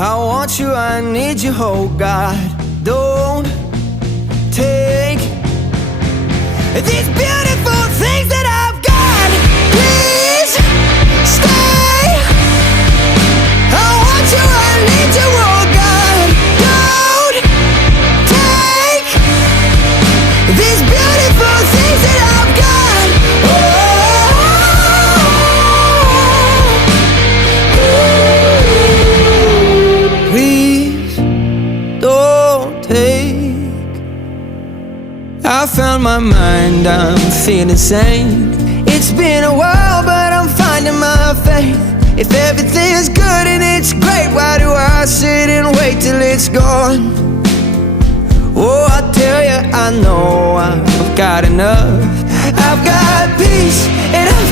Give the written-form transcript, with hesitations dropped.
I want you, I need you, oh God. Don't take these beautiful things that I've got. Please stay. I want you, I need you, oh God. Don't take these beautiful things that I've got. Please don't take. I found my mind, I'm feeling sane. It's been a while, but I'm finding my faith. If everything's good and it's great, why do I sit and wait till it's gone? Oh, I tell you, I know I've got enough. I've got peace and I've